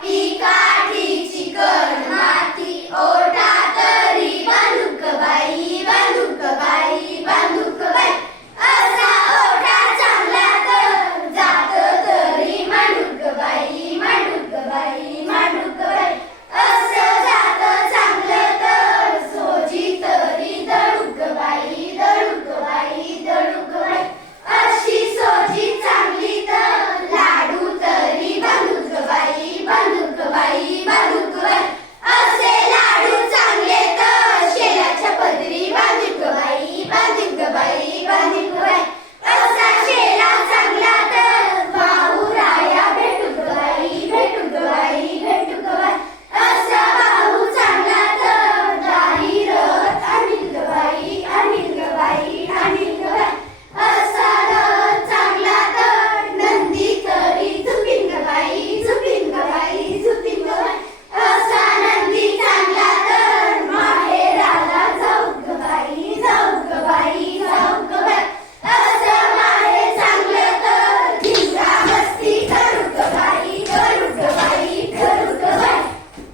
Pika.